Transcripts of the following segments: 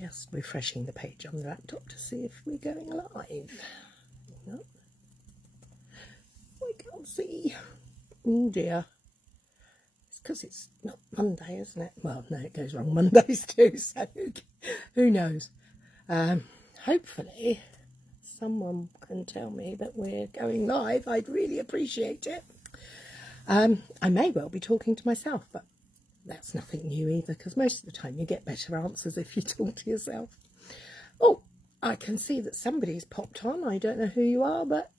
Just refreshing the page on the laptop to see if we're going live. No. I can't see. Oh dear. It's because it's not Monday, isn't it? Well, no, it goes wrong Mondays too, so who knows. Hopefully someone can tell me that we're going live. I'd really appreciate it. I may well be talking to myself, but that's nothing new either, because most of the time you get better answers if you talk to yourself. Oh, I can see that somebody's popped on. I don't know who you are, but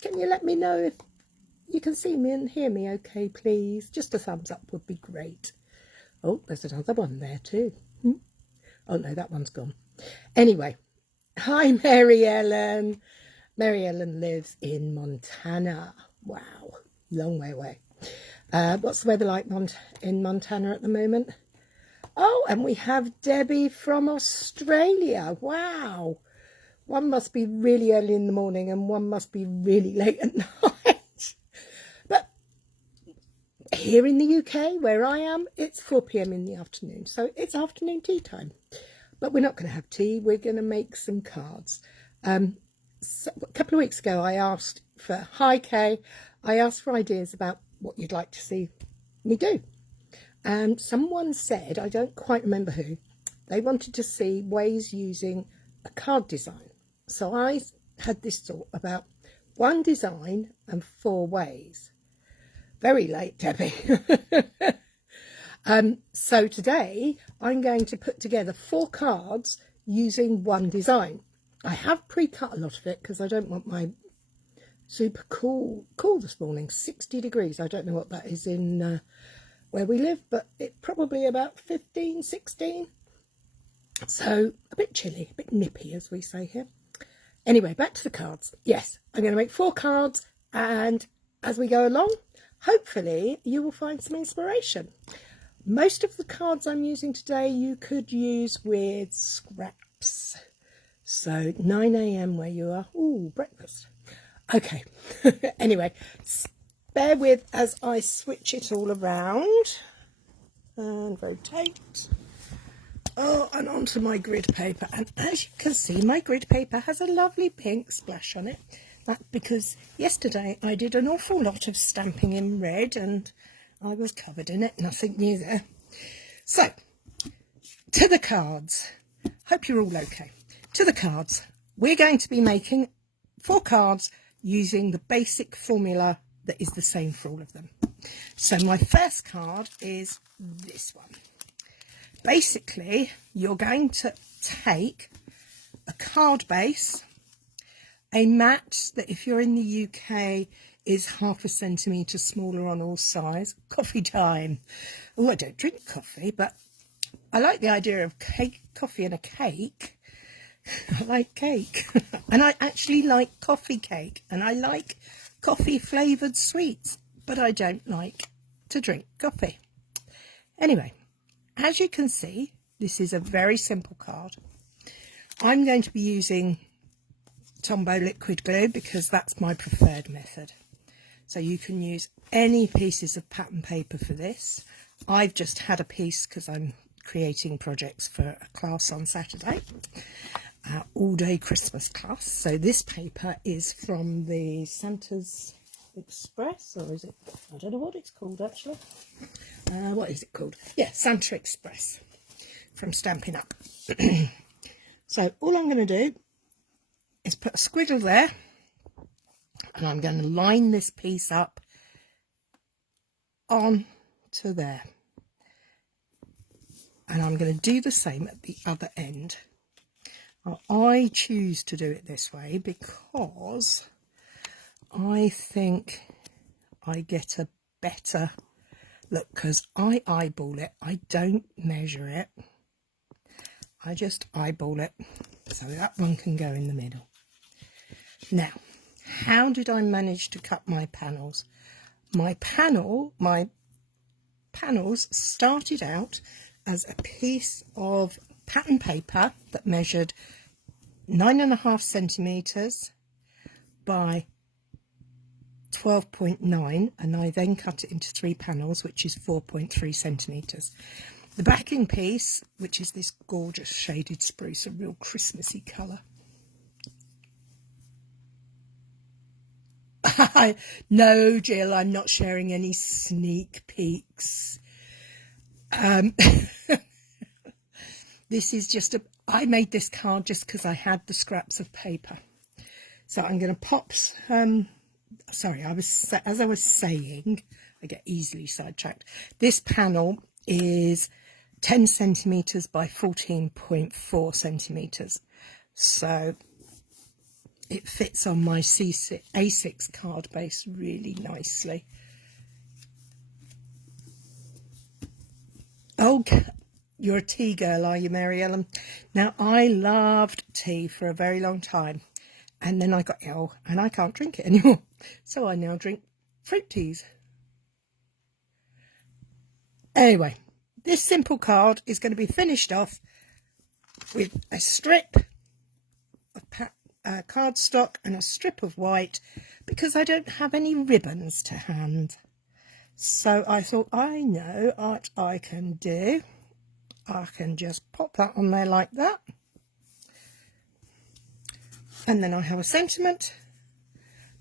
can you let me know if you can see me and hear me okay, please? Just a thumbs up would be great. Oh, there's another one there too. Oh no, that one's gone. Anyway, hi Mary Ellen. Mary Ellen lives in Montana. Wow, long way away. What's the weather like in Montana at the moment? Oh, and we have Debbie from Australia. Wow. One must be really early in the morning and one must be really late at night. But here in the UK, where I am, it's 4 p.m. in the afternoon. So it's afternoon tea time. But we're not going to have tea. We're going to make some cards. So a couple of weeks ago, I asked for, hi Kay, I asked for ideas about what you'd like to see me do. And someone said, I don't quite remember who, they wanted to see ways using a card design. So I had this thought about 1 design and 4 ways. Very late, Debbie. So today I'm going to put together 4 cards using 1 design. I have pre-cut a lot of it because I don't want my super cool this morning. 60 degrees. I don't know what that is in where we live, but it's probably about 15, 16. So a bit chilly, a bit nippy, as we say here. Anyway, back to the cards. Yes, I'm going to make 4 cards, and as we go along, hopefully you will find some inspiration. Most of the cards I'm using today you could use with scraps. So 9 a.m. where you are. Ooh, breakfast. Okay. Anyway, bear with as I switch it all around and rotate. Oh, and onto my grid paper. And as you can see, my grid paper has a lovely pink splash on it. That's because yesterday I did an awful lot of stamping in red and I was covered in it. Nothing new there. So, to the cards. Hope you're all okay. To the cards. We're going to be making 4 cards using the basic formula that is the same for all of them. So my first card is this one. Basically, you're going to take a card base, a mat that if you're in the UK is 0.5 centimetre smaller on all sides. Coffee time. Oh, I don't drink coffee, but I like the idea of coffee and a cake. I like cake. And I actually like coffee cake. And I like coffee flavoured sweets. But I don't like to drink coffee. Anyway, as you can see, this is a very simple card. I'm going to be using Tombow liquid glue because that's my preferred method. So you can use any pieces of pattern paper for this. I've just had a piece because I'm creating projects for a class on Saturday. All-day Christmas class. So this paper is from the Santa's Express, or is it? I don't know what it's called actually. What is it called? Yeah, Santa Express from Stampin' Up. So all I'm going to do is put a squiggle there, and I'm going to line this piece up on to there, and I'm going to do the same at the other end. I choose to do it this way because I think I get a better look, because I eyeball it. I don't measure it. I just eyeball it so that one can go in the middle. Now, how did I manage to cut my panels? My panels started out as a piece of pattern paper that measured 9.5 centimetres by 12.9, and I then cut it into 3 panels, which is 4.3 centimetres. The backing piece, which is this gorgeous shaded spruce, a real Christmassy colour. No, Jill, I'm not sharing any sneak peeks. This is just I made this card just because I had the scraps of paper. So I'm going to pop, sorry, as I was saying, I get easily sidetracked. This panel is 10 centimetres by 14.4 centimetres. So it fits on my A6 card base really nicely. Oh, you're a tea girl, are you, Mary Ellen? Now, I loved tea for a very long time. And then I got ill and I can't drink it anymore. So I now drink fruit teas. Anyway, this simple card is going to be finished off with a strip of cardstock and a strip of white because I don't have any ribbons to hand. So I thought, I know what I can do. I can just pop that on there like that. And then I have a sentiment,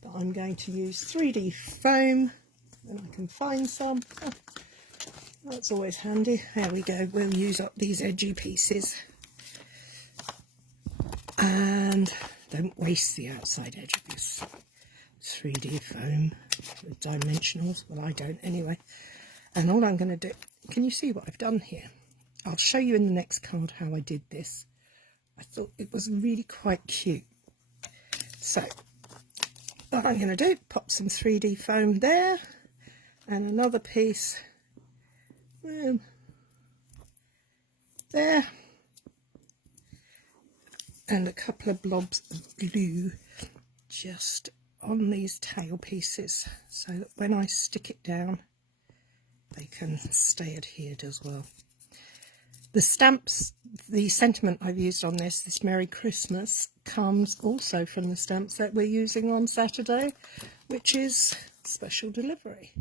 but I'm going to use 3D foam, and I can find some. Oh, that's always handy. There we go. We'll use up these edgy pieces. And don't waste the outside edge of this 3D foam with dimensionals. Well, I don't anyway. And all I'm going to do, can you see what I've done here? I'll show you in the next card how I did this. I thought it was really quite cute. So what I'm going to do, pop some 3D foam there and another piece there and a couple of blobs of glue just on these tail pieces so that when I stick it down they can stay adhered as well. The stamps, the sentiment I've used on this Merry Christmas, comes also from the stamp set we're using on Saturday, which is special delivery.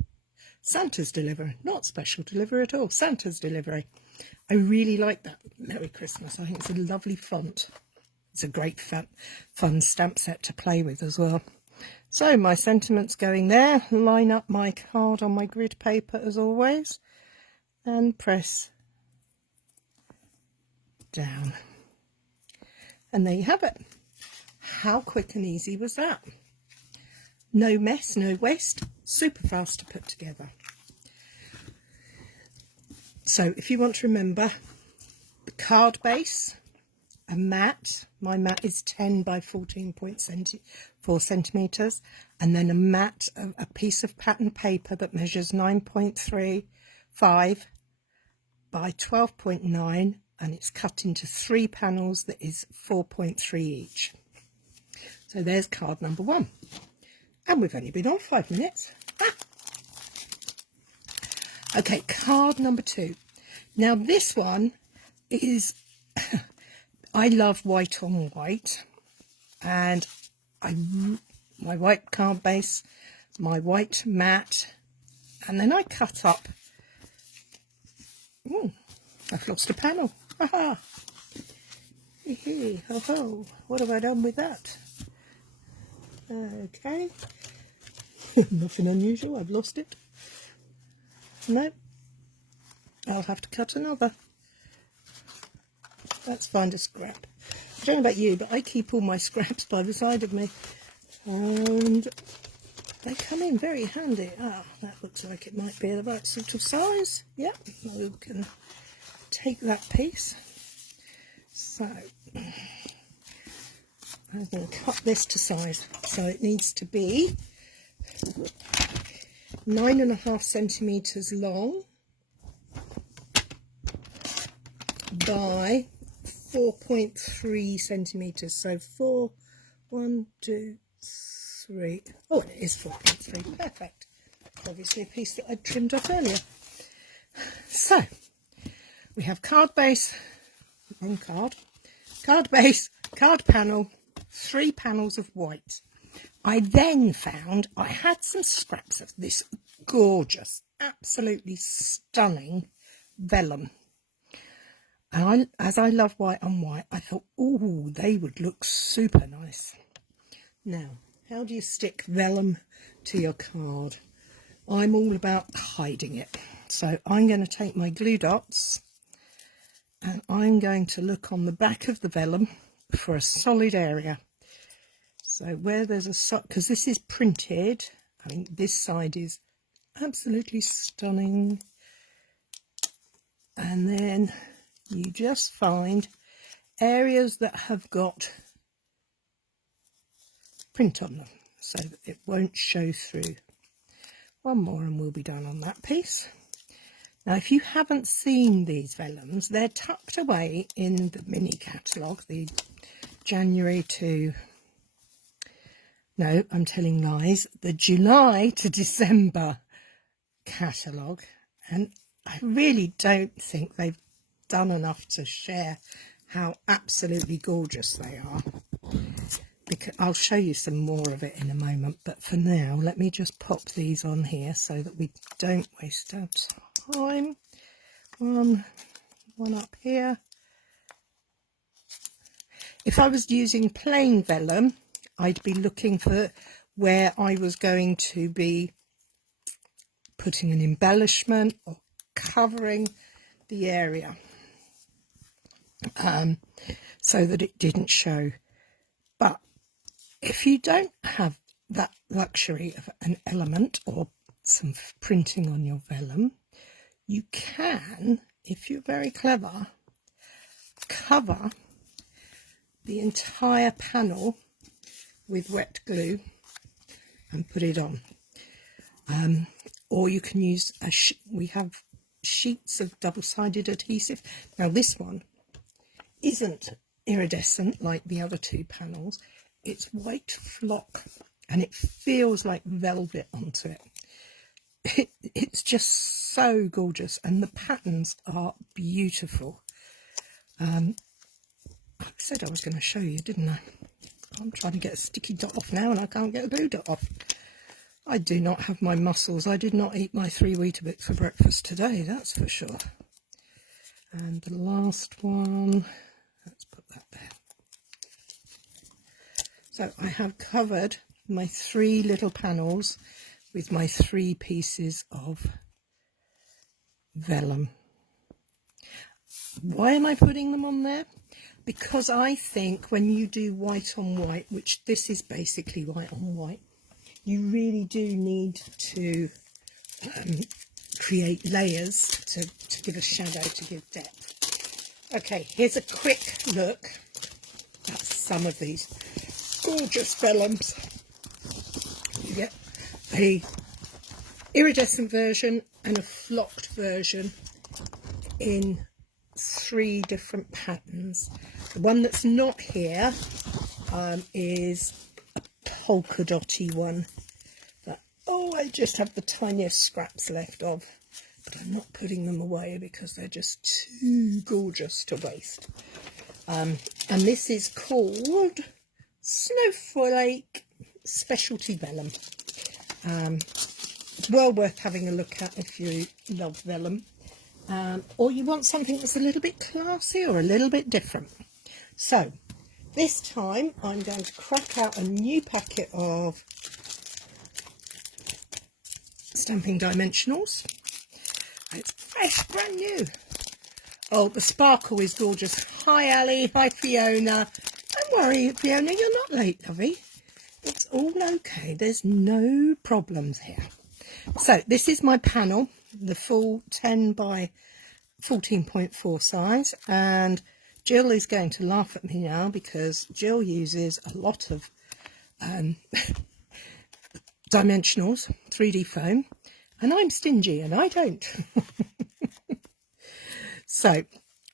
Santa's delivery, not special delivery at all, Santa's delivery. I really like that Merry Christmas. I think it's a lovely font. It's a great fun stamp set to play with as well. So my sentiment's going there. Line up my card on my grid paper as always and press down. And there you have it. How quick and easy was that? No mess, no waste, super fast to put together. So if you want to remember the card base, a mat, my mat is 10 by 14.4 centimetres, and then a mat, a piece of pattern paper that measures 9.35 by 12.9, and it's cut into 3 panels that is 4.3 each. So there's card number 1. And we've only been on 5 minutes. Ah. Okay, card number 2. Now this one is, I love white on white, and my white card base, my white mat, and then I cut up, I've lost a panel. Haha. Hee ho ho. What have I done with that? Okay. Nothing unusual. I've lost it. No. I'll have to cut another. Let's find a scrap. I don't know about you, but I keep all my scraps by the side of me. And they come in very handy. Ah, that looks like it might be the right sort of size. Yep, we can take that piece. So I'm going to cut this to size. So it needs to be 9.5 centimetres long by 4.3 centimetres. So 1, 2, 3. Oh, it is 4.3. Perfect. Obviously a piece that I trimmed off earlier. So we have card base, card base, card panel, 3 panels of white. I then found I had some scraps of this gorgeous, absolutely stunning vellum. And as I love white on white, I thought, oh, they would look super nice. Now, how do you stick vellum to your card? I'm all about hiding it. So I'm going to take my glue dots and I'm going to look on the back of the vellum for a solid area. So where there's a, because this is printed, I mean, this side is absolutely stunning. And then you just find areas that have got print on them so that it won't show through. One more and we'll be done on that piece. Now, if you haven't seen these vellums, they're tucked away in the mini catalogue, the January to, no, I'm telling lies, the July to December catalogue. And I really don't think they've done enough to share how absolutely gorgeous they are. Because I'll show you some more of it in a moment, but for now let me just pop these on here so that we don't waste our time. One up here. If I was using plain vellum, I'd be looking for where I was going to be putting an embellishment or covering the area so that it didn't show. But if you don't have that luxury of an element or some printing on your vellum, you can, if you're very clever, cover the entire panel with wet glue and put it on. Or you can use, we have sheets of double-sided adhesive. Now this one isn't iridescent like the other two panels. It's white flock and it feels like velvet onto it. It's just so gorgeous and the patterns are beautiful. I said I was going to show you, didn't I? I'm trying to get a sticky dot off now and I can't get a glue dot off. I do not have my muscles. I did not eat my 3 Weetabix for breakfast today, that's for sure. And the last one, let's put that there. So I have covered my 3 little panels with my 3 pieces of vellum. Why am I putting them on there? Because I think when you do white on white, which this is basically white on white, you really do need to create layers to give a shadow, to give depth. Okay, here's a quick look at some of these gorgeous vellums. You get a iridescent version and a flocked version in 3 different patterns. The one that's not here is a polka dotty one that, oh, I just have the tiniest scraps left of, but I'm not putting them away because they're just too gorgeous to waste. And this is called Snowflake Specialty Vellum. It's well worth having a look at if you love vellum. Or you want something that's a little bit classy or a little bit different. So this time I'm going to crack out a new packet of stamping dimensionals. It's fresh, brand new. Oh, the sparkle is gorgeous. Hi Ali, hi Fiona. Don't worry Fiona, you're not late, lovey. It's all okay, there's no problems here. So this is my panel, the full 10 by 14.4 size, and Jill is going to laugh at me now because Jill uses a lot of dimensionals, 3D foam, and I'm stingy and I don't. So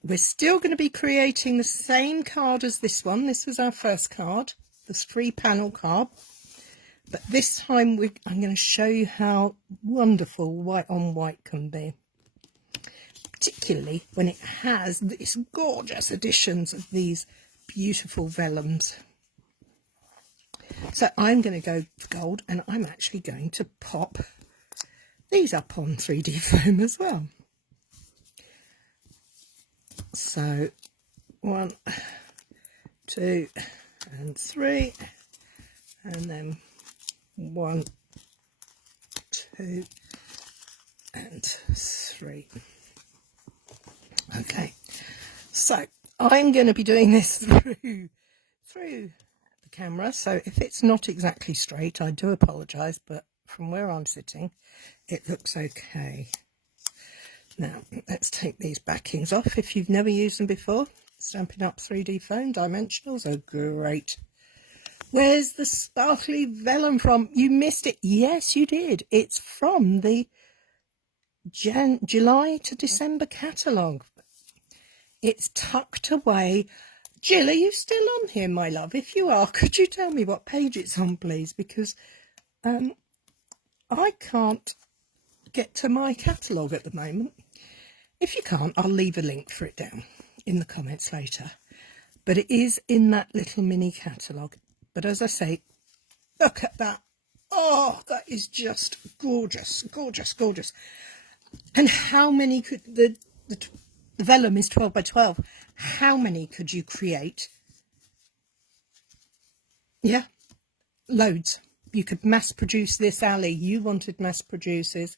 we're still going to be creating the same card as this one. This was our first card, this 3-panel card. But this time I'm going to show you how wonderful white on white can be. Particularly when it has these gorgeous additions of these beautiful vellums. So I'm going to go gold and I'm actually going to pop these up on 3D foam as well. So 1, 2 and 3, and then 1, 2 and 3. Okay, so I'm going to be doing this through the camera, so if it's not exactly straight, I do apologise, but from where I'm sitting it looks okay. Now let's take these backings off. If you've never used them before, Stampin' Up 3D foam dimensionals are great. Where's the sparkly vellum from? You missed it. Yes, you did. It's from the July to December catalogue. It's tucked away. Jill, are you still on here, my love? If you are, could you tell me what page it's on, please? Because I can't get to my catalogue at the moment. If you can't, I'll leave a link for it down in the comments later. But it is in that little mini catalogue. But as I say, look at that. Oh, that is just gorgeous, gorgeous, gorgeous. And how many could the vellum is 12 by 12. How many could you create? Yeah, loads. You could mass produce this, Ali. You wanted mass produces.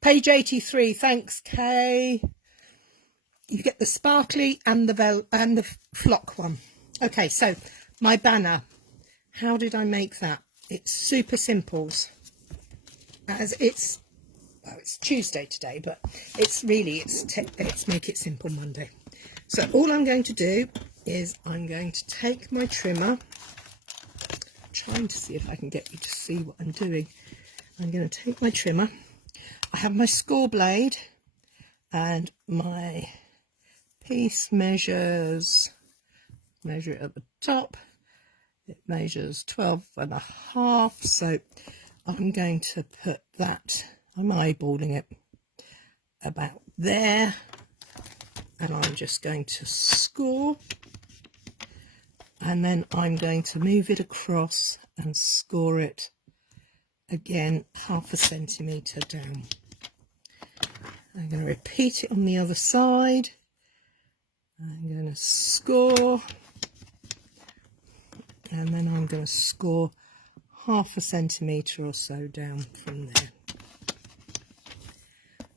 Page 83. Thanks, Kay. You get the sparkly and the flock one. Okay, so my banner. How did I make that? It's super simples. As it's, well, it's Tuesday today, but it's really, it's Make It Simple Monday. So all I'm going to do is I'm going to take my trimmer. I'm trying to see if I can get you to see what I'm doing. I'm going to take my trimmer. I have my score blade and my piece measures, measure it at the top. It measures 12.5, so I'm going to put that, I'm eyeballing it about there, and I'm just going to score, and then I'm going to move it across and score it again 0.5 centimetre down. I'm going to repeat it on the other side. I'm going to score, and then I'm going to score 0.5 centimetre or so down from there.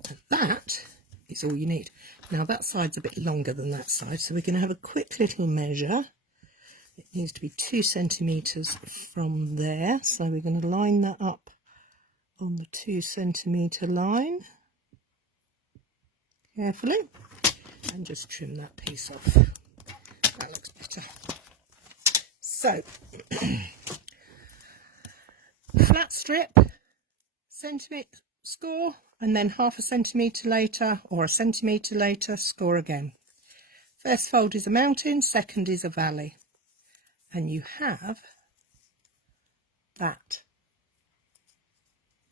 And that is all you need. Now that side's a bit longer than that side, so we're going to have a quick little measure. It needs to be 2 centimetres from there, so we're going to line that up on the 2 centimetre line carefully and just trim that piece off. That looks better. So flat strip, centimetre score, and then 0.5 centimetre later or 1 centimetre later score again. First fold is a mountain, second is a valley, and you have that.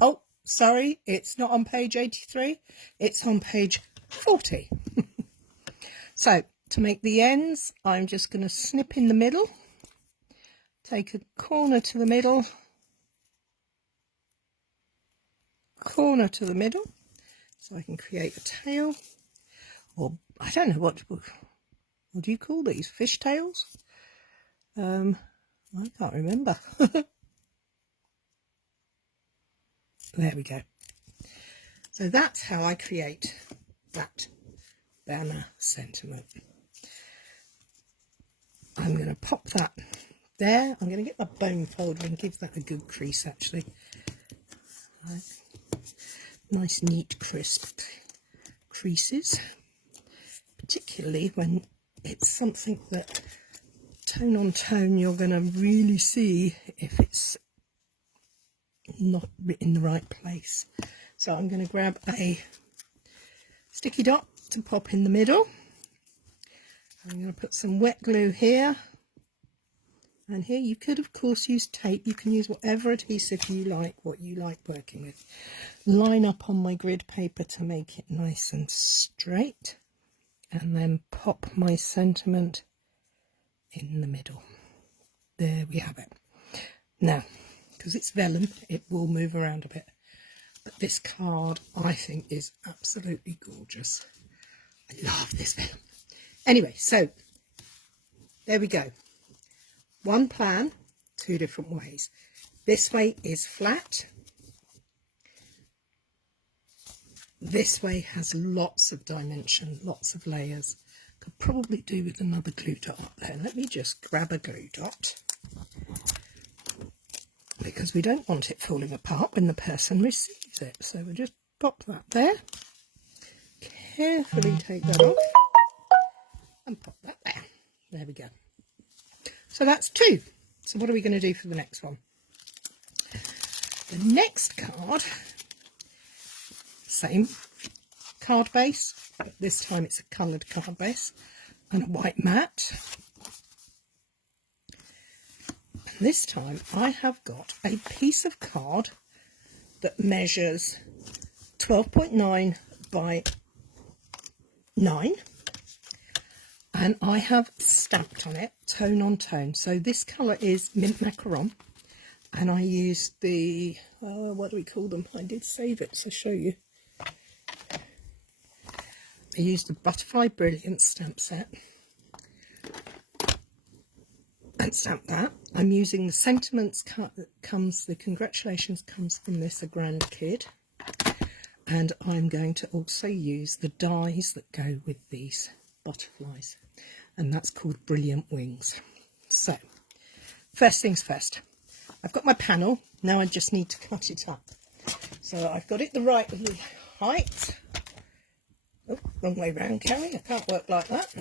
Oh, sorry, it's not on page 83, it's on page 40. So to make the ends, I'm just going to snip in the middle, take a corner to the middle, corner to the middle, so I can create a tail, or I don't know what do you call these, fish tails? I can't remember. There we go. So that's how I create that banner sentiment. I'm going to pop that there. I'm going to get my bone folder and give that a good crease actually. Right. Nice neat crisp creases, particularly when it's something that tone on tone you're going to really see if it's not in the right place. So I'm going to grab a sticky dot to pop in the middle. I'm going to put some wet glue here, and here you could of course use tape. You can use whatever adhesive you like, what you like working with. Line up on my grid paper to make it nice and straight, and then pop my sentiment in the middle. There we have it. Now, because it's vellum, it will move around a bit, but this card I think is absolutely gorgeous. I love this vellum. Anyway, so there we go. One plan, two different ways. This way is flat. This way has lots of dimension, lots of layers. Could probably do with another glue dot up there. Let me just grab a glue dot, because we don't want it falling apart when the person receives it. So we'll just pop that there. Carefully take that off and pop that there. There we go. So that's two. So what are we going to do for the next one? The next card, same card base, but this time it's a coloured card base and a white mat. And this time I have got a piece of card that measures 12.9 by 9, and I have stamped on it tone on tone. So this colour is mint macaron, and I used the what do we call them? I did save it to show you. I used the Butterfly Brilliant stamp set and stamped that. I'm using the sentiments cut that comes, the congratulations comes from this A Grand Kid, and I'm going to also use the dies that go with these butterflies, and that's called Brilliant Wings. So first things first, I've got my panel. Now I just need to cut it up. So I've got it the right height. Oh, wrong way round, Cary. I can't work like that.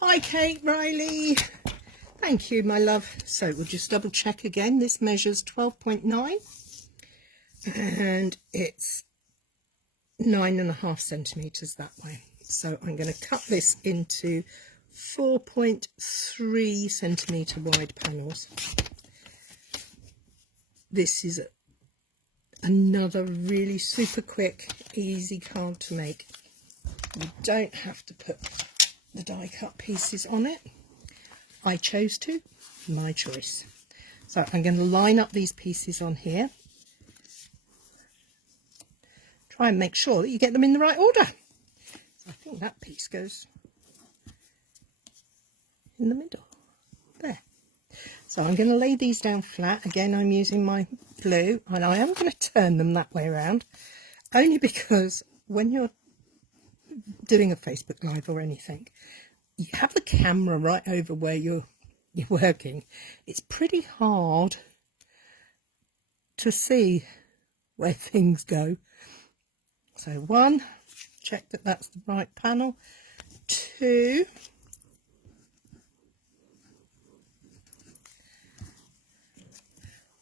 Hi, Kate Riley. Thank you, my love. So we'll just double check again. This measures 12.9 and it's 9.5 centimetres that way. So I'm going to cut this into 4.3 centimetre wide panels. This is another really super quick, easy card to make. You don't have to put the die cut pieces on it. I chose to, my choice. So I'm going to line up these pieces on here. Try and make sure that you get them in the right order. So I think that piece goes in the middle there. So I'm going to lay these down flat. Again, I'm using my glue, and I am going to turn them that way around, only because when you're doing a Facebook Live or anything, you have the camera right over where you're working. It's pretty hard to see where things go. So 1, check that that's the right panel. 2,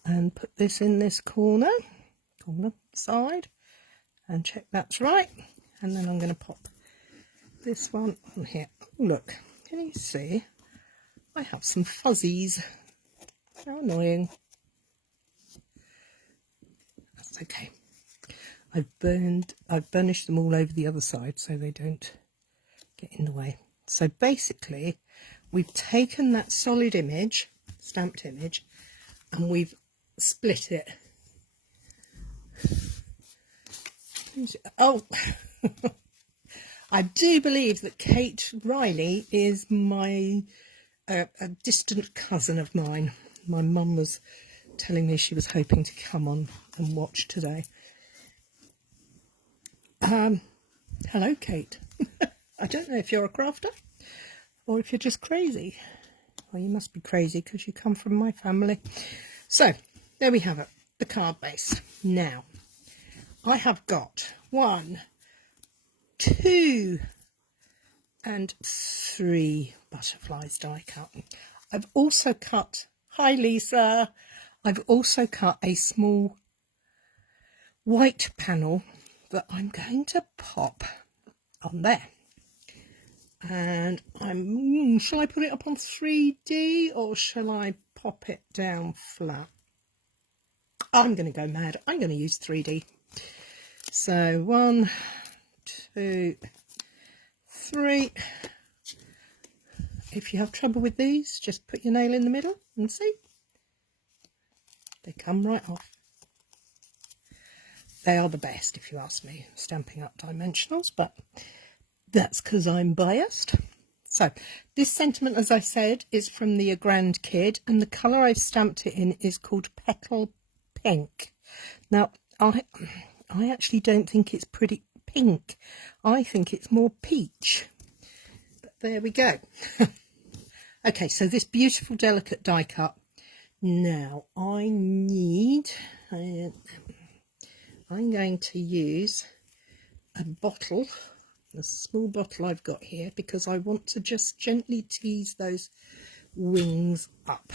and put this in this corner side, and check that's right. And then I'm going to pop this one on here. Oh, look, can you see? I have some fuzzies. How annoying. That's okay. I've burnished them all over the other side so they don't get in the way. So basically, we've taken that solid image, stamped image, and we've split it. Oh, I do believe that Kate Riley is my a distant cousin of mine. My mum was telling me she was hoping to come on and watch today. Hello, Kate. I don't know if you're a crafter or if you're just crazy. Well, you must be crazy because you come from my family. So there we have it, the card base. Now I have got 1, 2 and 3 butterflies die cut. I've also cut, hi Lisa, I've also cut a small white panel that I'm going to pop on there. And shall I put it up on 3D or shall I pop it down flat? I'm going to go mad. I'm going to use 3D. So 1, 2, 3. If you have trouble with these, just put your nail in the middle and see. They come right off. They are the best, if you ask me, stamping up dimensionals, but That's because I'm biased. So this sentiment, as I said, is from the A Grand Kid, and the colour I've stamped it in is called Petal Pink. Now, I actually don't think it's pretty pink. I think it's more peach. But there we go. Okay, so this beautiful, delicate die cut. Now, I'm going to use a bottle, a small bottle I've got here, because I want to just gently tease those wings up.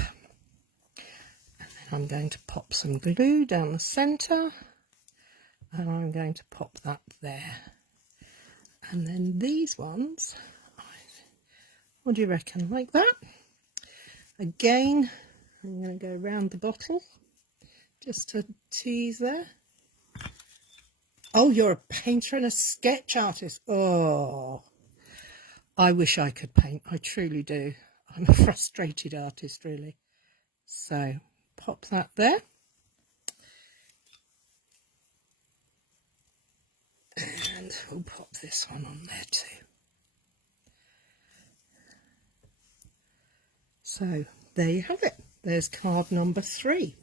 And then I'm going to pop some glue down the centre, and I'm going to pop that there. And then these ones, what do you reckon, like that? Again, I'm going to go around the bottle just to tease there. Oh, you're a painter and a sketch artist. Oh, I wish I could paint. I truly do. I'm a frustrated artist, really. So, pop that there. And we'll pop this one on there too. So, there you have it. There's card number 3.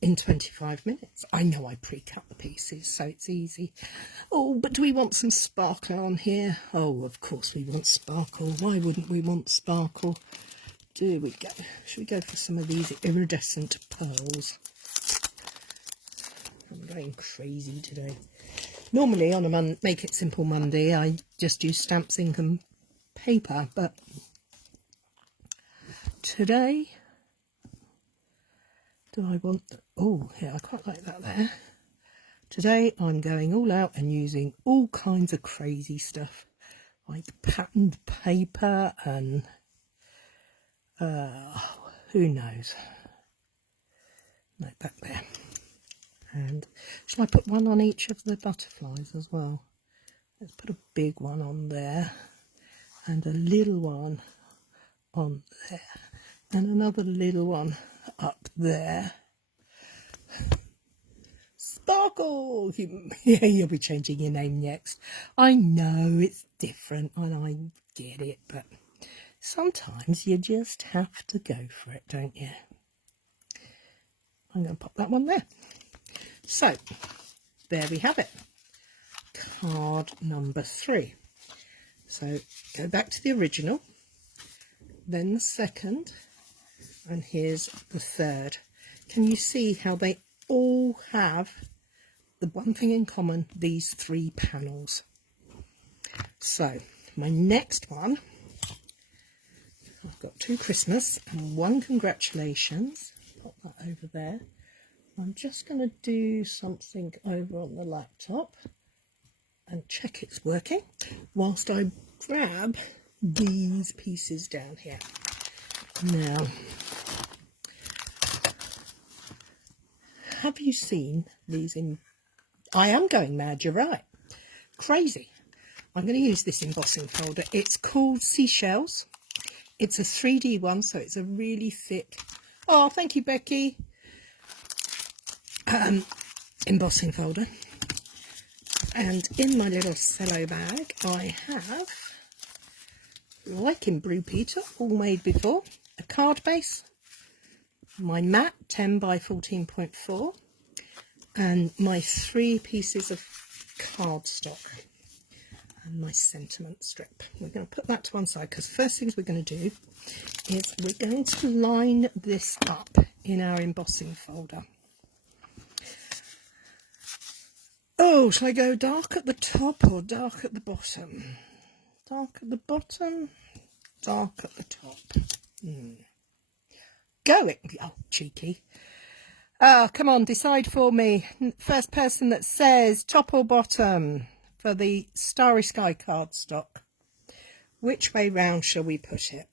In 25 minutes. I know I pre-cut the pieces, so it's easy. Oh, but do we want some sparkle on here? Oh, of course we want sparkle. Why wouldn't we want sparkle? Do we go? Should we go for some of these iridescent pearls? I'm going crazy today. Normally on a Make It Simple Monday, I just use stamps, ink and paper, but today... do I want... oh, yeah, I quite like that there. Today I'm going all out and using all kinds of crazy stuff, like patterned paper and who knows. No, back there. And shall I put one on each of the butterflies as well? Let's put a big one on there and a little one on there and another little one up there. Sparkle! Yeah, you'll be changing your name next. I know it's different and I get it, but sometimes you just have to go for it, don't you? I'm going to pop that one there. So, there we have it. Card number 3. So, go back to the original, then the second, and here's the third. Can you see how they all have the one thing in common, these 3 panels? So my next one, I've got 2 Christmas and 1 congratulations. Pop that over there. I'm just going to do something over on the laptop and check it's working whilst I grab these pieces down here. Now, have you seen these in... I am going mad, you're right. Crazy. I'm going to use this embossing folder. It's called Seashells. It's a 3D one, so it's a really thick... oh, thank you, Becky. Embossing folder. And in my little cello bag, I have, like in Brew Peter, all made before, a card base, my mat 10 by 14.4, and my 3 pieces of cardstock, and my sentiment strip. We're going to put that to one side because first things we're going to do is we're going to line this up in our embossing folder. Oh, shall I go dark at the top or dark at the bottom? Dark at the bottom, dark at the top. Go it. Oh, cheeky. Ah, come on, decide for me. First person that says top or bottom for the Starry Sky cardstock. Which way round shall we put it?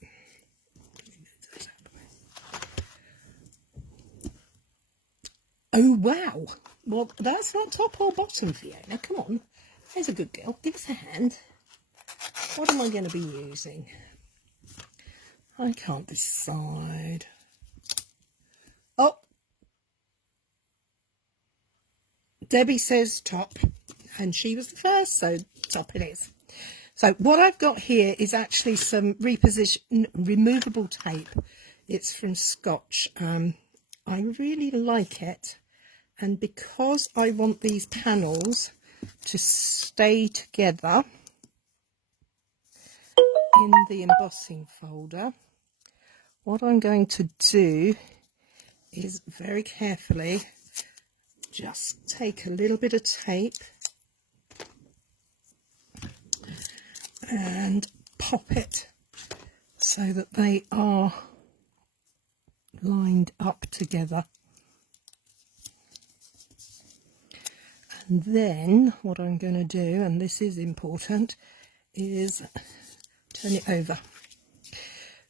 Oh, wow. Well, that's not top or bottom, Fiona. Come on. There's a good girl. Give us a hand. What am I going to be using? I can't decide. Oh. Debbie says top. And she was the first, so top it is. So what I've got here is actually some removable tape. It's from Scotch. I really like it, and because I want these panels to stay together in the embossing folder, what I'm going to do is very carefully just take a little bit of tape and pop it so that they are lined up together. And then what I'm going to do, and this is important, is turn it over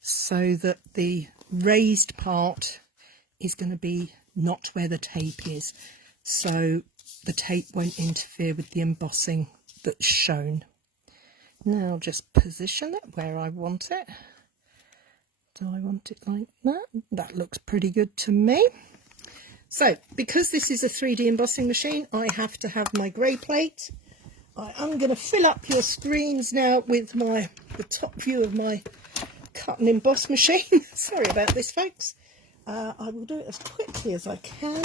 so that the raised part is going to be not where the tape is, so the tape won't interfere with the embossing that's shown. Now just position it where I want it. Do I want it like that? That looks pretty good to me. So because this is a 3D embossing machine, I have to have my grey plate. I am going to fill up your screens now with the top view of my cut and emboss machine. Sorry about this, folks. I will do it as quickly as I can.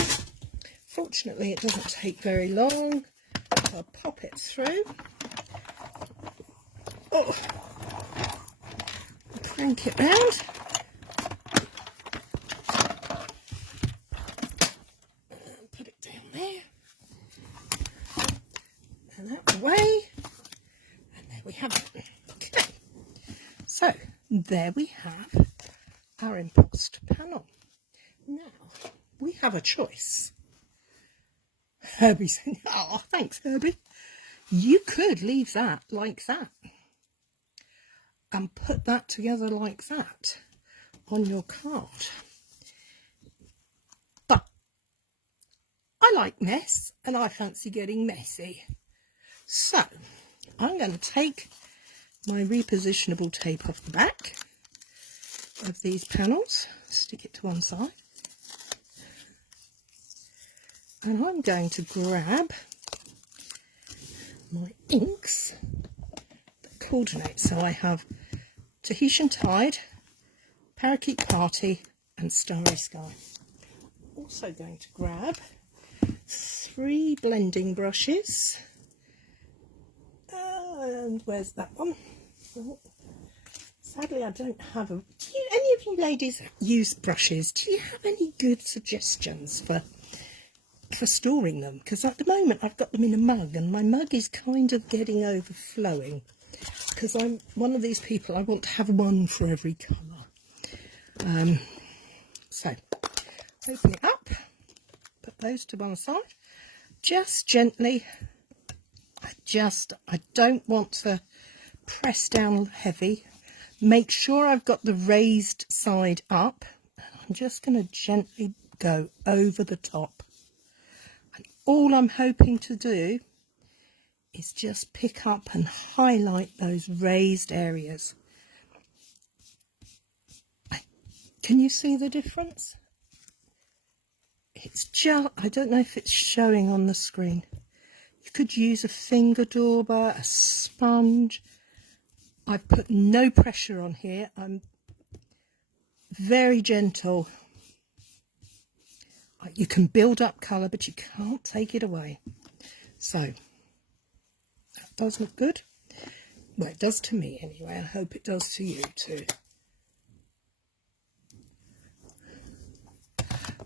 Fortunately, it doesn't take very long. I'll pop it through. Oh, crank it round. And put it down there. And out the way. And there we have it. Okay. So, there we have our embossed panel. Now, we have a choice. Herbie said, oh, thanks, Herbie. You could leave that like that and put that together like that on your card. But I like mess and I fancy getting messy. So I'm going to take my repositionable tape off the back of these panels, stick it to one side, and I'm going to grab my inks that coordinate. So I have Tahitian Tide, Parakeet Party and Starry Sky. Also going to grab 3 blending brushes, and where's that one? Oh, sadly I don't have a... Do any of you ladies use brushes? Do you have any good suggestions for storing them? Because at the moment I've got them in a mug and my mug is kind of getting overflowing, because I'm one of these people, I want to have one for every colour. So open it up, put those to one side, just gently. I don't want to press down heavy. Make sure I've got the raised side up. I'm just going to gently go over the top. And all I'm hoping to do is just pick up and highlight those raised areas. Can you see the difference? It's just, I don't know if it's showing on the screen. You could use a finger dauber, a sponge. I've put no pressure on here. I'm very gentle. You can build up colour, but you can't take it away. So that does look good. Well, it does to me anyway. I hope it does to you too.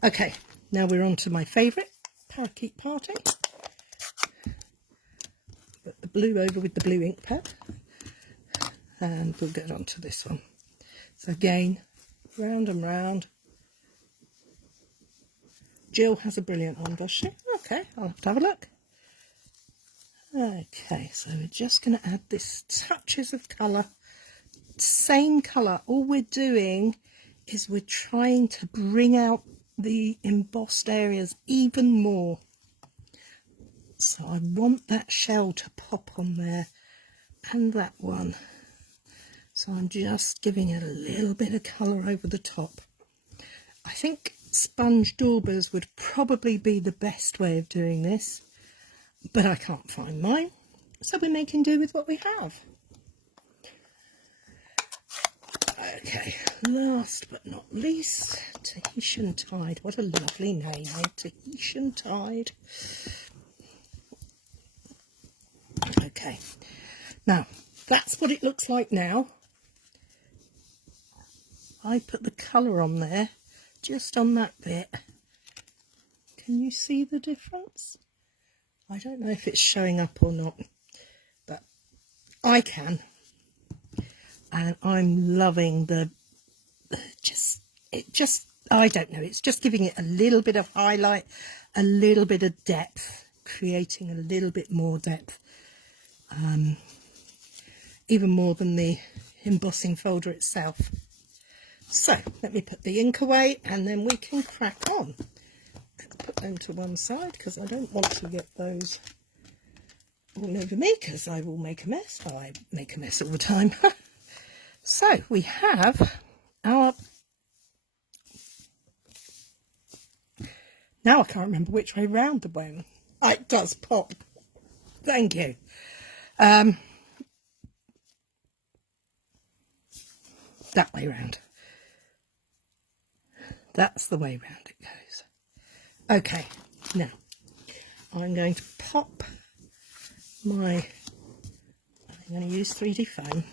Okay, now we're on to my favourite, Parakeet Party. Put the blue over with the blue ink pad. And we'll get on to this one. So again, round and round. Jill has a brilliant one, does she? Okay, I'll have to have a look. Okay, so we're just going to add this touches of colour. Same colour. All we're doing is we're trying to bring out the embossed areas even more. So I want that shell to pop on there, and that one. So I'm just giving it a little bit of colour over the top. I think sponge daubers would probably be the best way of doing this, but I can't find mine. So we're making do with what we have. Okay, last but not least, Tahitian Tide. What a lovely name, eh? Tahitian Tide. Okay, now that's what it looks like now. I put the colour on there, just on that bit. Can you see the difference? I don't know if it's showing up or not, but I can. And I'm loving the, I don't know, it's just giving it a little bit of highlight, a little bit of depth, creating a little bit more depth. Even more than the embossing folder itself. So let me put the ink away and then we can crack on. Let's put them to one side because I don't want to get those all over me because I will make a mess. Oh, I make a mess all the time. So we have our, now I can't remember which way round the way. Oh, it does pop. Thank you. That way round. That's the way round it goes. Okay, now I'm going to pop my, I'm going to use 3D foam.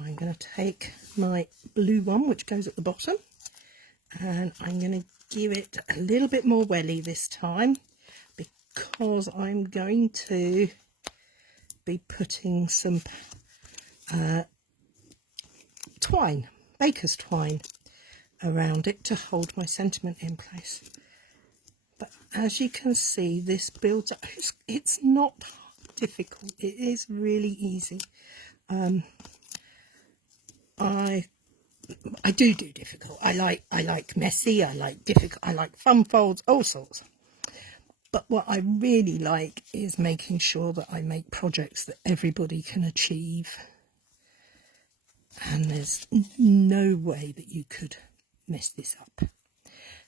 I'm going to take my blue one, which goes at the bottom, and I'm going to give it a little bit more welly this time because I'm going to be putting some twine, baker's twine, around it to hold my sentiment in place. But as you can see, this builds up. It's not difficult. It is really easy. I do difficult. I like messy. I like difficult. I like fun folds, all sorts. But what I really like is making sure that I make projects that everybody can achieve. And there's no way that you could mess this up.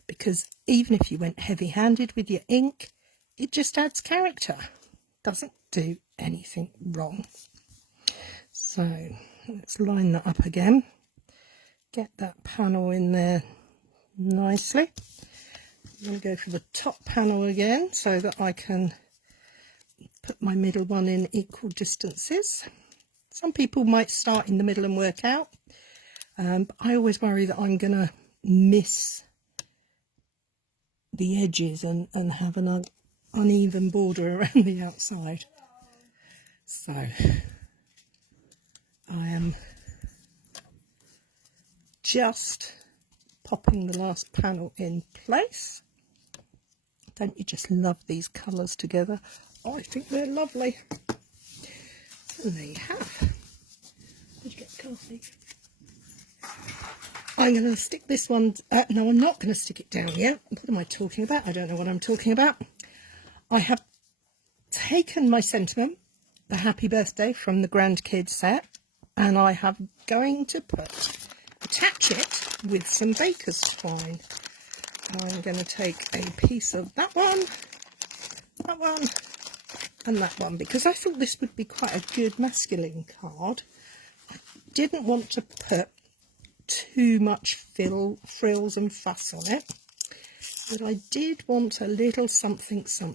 Because even if you went heavy-handed with your ink, it just adds character. Doesn't do anything wrong. So let's line that up again. Get that panel in there nicely. I'm going to go for the top panel again so that I can put my middle one in equal distances. Some people might start in the middle and work out, but I always worry that I'm going to miss the edges and have an uneven border around the outside. So I am just popping the last panel in place. Don't you just love these colours together? Oh, I think they're lovely. And there you have. Did you get the coffee? I'm going to stick this one, no, I'm not going to stick it down yet. What am I talking about? I don't know what I'm talking about. I have taken my sentiment, the happy birthday from the grandkids set, and I have going to attach it with some baker's twine. I'm going to take a piece of that one, and that one, because I thought this would be quite a good masculine card. I didn't want to put too much frills and fuss on it, but I did want a little something. So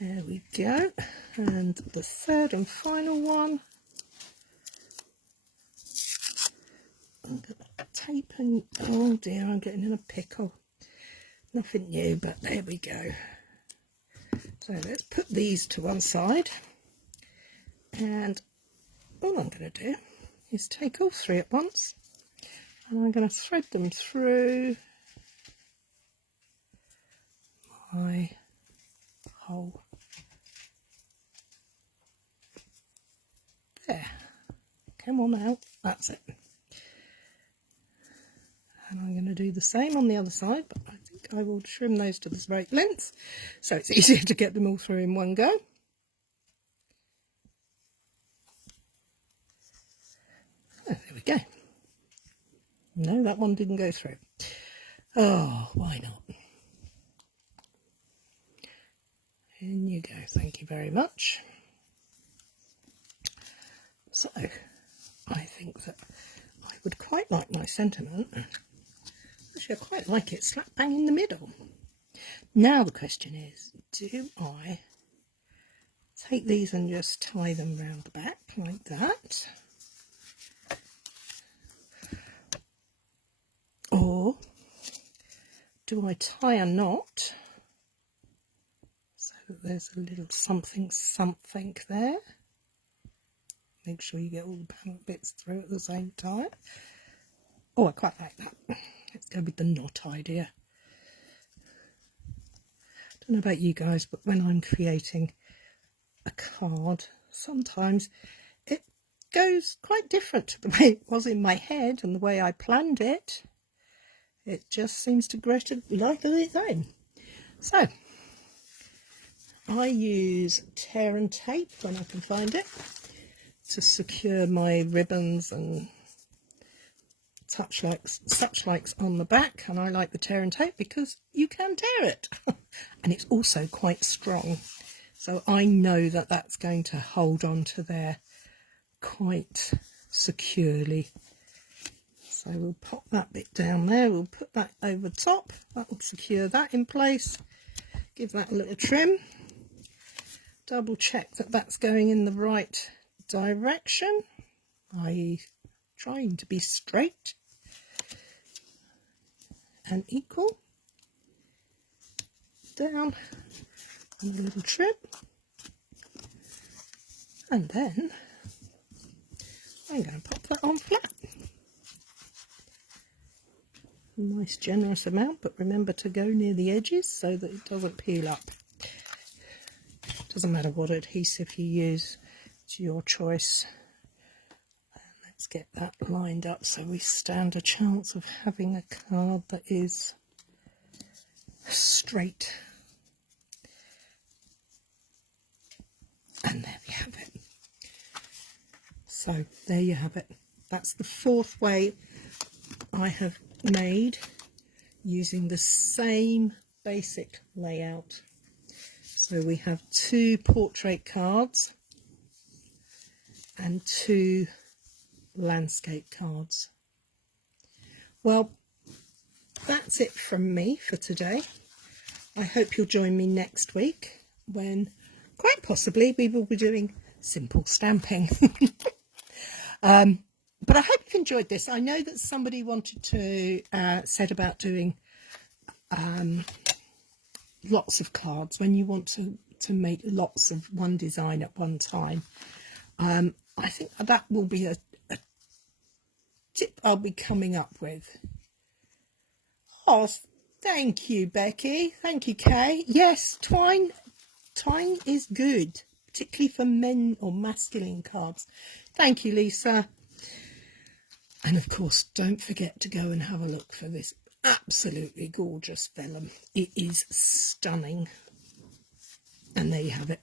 there we go. And the third and final one, I'm going to tape and, oh dear, I'm getting in a pickle. Nothing new, but there we go. So let's put these to one side. And all I'm going to do is take all three at once, and I'm going to thread them through my hole. There. Come on out. That's it. And I'm going to do the same on the other side, but I think I will trim those to the right length so it's easier to get them all through in one go. Oh, there we go. No, that one didn't go through. Oh, why not? In you go. Thank you very much. So, I think that I would quite like my sentiment. Actually, I quite like it slap bang in the middle. Now the question is, do I take these and just tie them round the back like that? Or do I tie a knot so that there's a little something there? Make sure you get all the panel bits through at the same time. Oh, I quite like that. Let's go with the knot idea. Don't know about you guys, but when I'm creating a card, sometimes it goes quite different to the way it was in my head and the way I planned it. It just seems to grow to life of its own. So, I use tear and tape when I can find it to secure my ribbons and such likes on the back, and I like the tear and tape because you can tear it and it's also quite strong, so I know that that's going to hold on to there quite securely. So we'll pop that bit down there, we'll put that over top, that will secure that in place, give that a little trim, double check that that's going in the right direction, i.e. trying to be straight and equal, down and a little trim, and then I'm going to pop that on flat. A nice generous amount, but remember to go near the edges so that it doesn't peel up. Doesn't matter what adhesive you use, it's your choice. Let's get that lined up so we stand a chance of having a card that is straight. And there we have it. So there you have it. That's the fourth way I have made using the same basic layout. So we have 2 portrait cards and 2 landscape cards. Well, that's it from me for today. I hope you'll join me next week when quite possibly we will be doing simple stamping. But I hope you've enjoyed this. I know that somebody wanted to said about doing lots of cards when you want to make lots of one design at one time. I think that will be a tip I'll be coming up with. Oh, thank you, Becky. Thank you, Kay. Yes, twine is good, particularly for men or masculine cards. Thank you, Lisa. And of course, don't forget to go and have a look for this absolutely gorgeous vellum. It is stunning. And there you have it.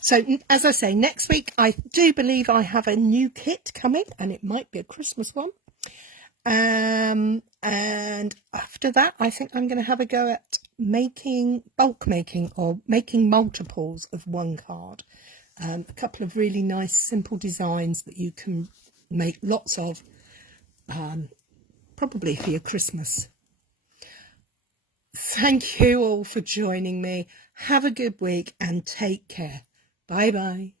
So, as I say, next week I do believe I have a new kit coming, and it might be a Christmas one. And after that, I think I'm going to have a go at bulk making or making multiples of one card. A couple of really nice simple designs that you can make lots of, probably for your Christmas. Thank you all for joining me. Have a good week and take care. Bye bye.